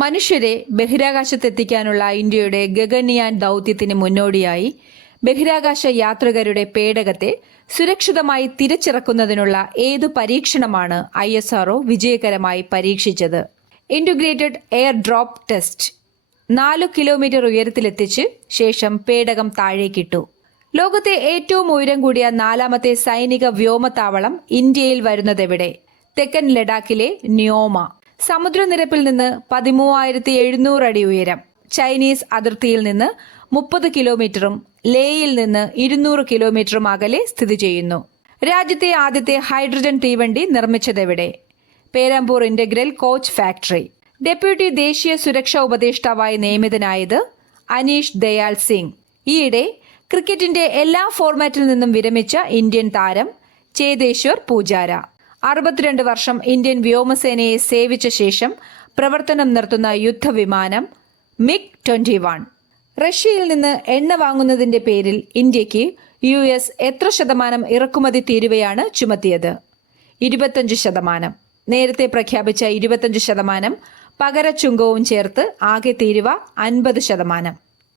മനുഷ്യരെ ബഹിരാകാശത്തെത്തിക്കാനുള്ള ഇന്ത്യയുടെ ഗഗൻയാൻ ദൗത്യത്തിന് മുന്നോടിയായി ബഹിരാകാശ യാത്രികരുടെ പേടകത്തെ സുരക്ഷിതമായി തിരിച്ചിറക്കുന്നതിനുള്ള ഏതു പരീക്ഷണമാണ് ISRO വിജയകരമായി പരീക്ഷിച്ചത്? Integrated air drop test. 4 kilometer ഉയരത്തിലെത്തിച്ച് ശേഷം പേടകം താഴേക്കിട്ടു. ലോകത്തെ ഏറ്റവും ഉയരം കൂടിയ 4ാമത്തെ സൈനിക വ്യോമതാവളം ഇന്ത്യയിൽ വരുന്നതെവിടെ? തെക്കൻ ലഡാക്കിലെ ന്യോമ. സമുദ്രനിരപ്പിൽ നിന്ന് 13,700 അടി ഉയരം. ചൈനീസ് അതിർത്തിയിൽ നിന്ന് 30 കിലോമീറ്ററും ലേയിൽ നിന്ന് 200 കിലോമീറ്ററും അകലെ സ്ഥിതി ചെയ്യുന്നു. രാജ്യത്തെ ആദ്യത്തെ ഹൈഡ്രജൻ തീവണ്ടി നിർമ്മിച്ചതെവിടെ? Perambur integral coach factory. Deputy ദേശീയ സുരക്ഷാ ഉപദേഷ്ടാവായി നിയമിതനായത് അനീഷ് ദയാൽ സിംഗ്. ഈയിടെ ക്രിക്കറ്റിന്റെ എല്ലാ ഫോർമാറ്റിൽ നിന്നും വിരമിച്ച ഇന്ത്യൻ താരം ചേതേശ്വർ പൂജാര. 62 വർഷം ഇന്ത്യൻ വ്യോമസേനയെ സേവിച്ച ശേഷം പ്രവർത്തനം നിർത്തുന്ന യുദ്ധവിമാനം MiG-21. റഷ്യയിൽ നിന്ന് എണ്ണ വാങ്ങുന്നതിന്റെ പേരിൽ ഇന്ത്യക്ക് US എത്ര ശതമാനം ഇറക്കുമതി തീരുവയാണ് ചുമത്തിയത്? 25%. നേരത്തെ പ്രഖ്യാപിച്ച 25% പകര ചുങ്കവും ചേർത്ത് ആകെ തീരുവ 50%.